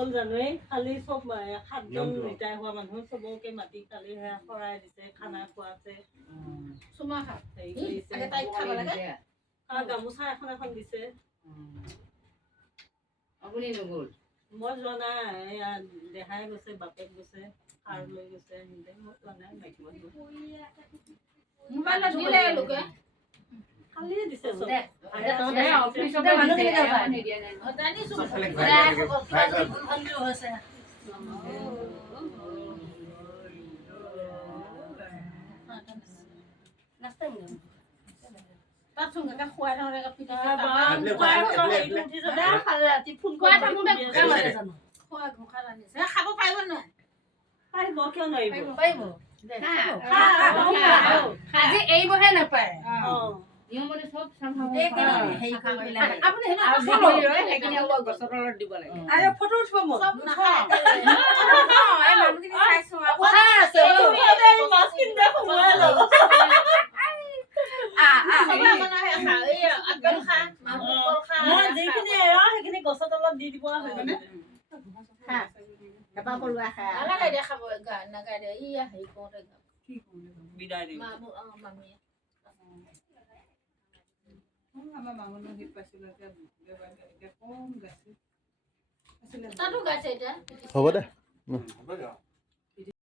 হ'ল জানোৱেই খালি চব 7জন ৰিটায়াৰ হোৱা মানুহ চবকে মাতি খালি সেয়া শৰাই দিছে খানা খোৱাছে হেৰি কৰিছে গামোচা এখন দিছে আপুনি নগ'ল মই যোৱা নাই এয়া দেহাই গৈছে বাপেক গৈছে সাৰ লৈ গৈছে সিহঁতে মই যোৱা নাই মাইকী মানুহ মোবাইলত দিলে লোকে খালিয়ে দিছে চব খাব পাৰিব নহয় পাৰিব কিয় নোৱাৰিব আজি এইবোৰহে নাপায় নিয়মতে চব ফটো উঠিব যিখিনি সেইখিনি গছৰ তলত দি দিব বিদায় দিব আমাৰ মামনৰ গীত পাইছিল এতিয়া কম গাইছে তাতো গাইছে এতিয়া হ'ব দে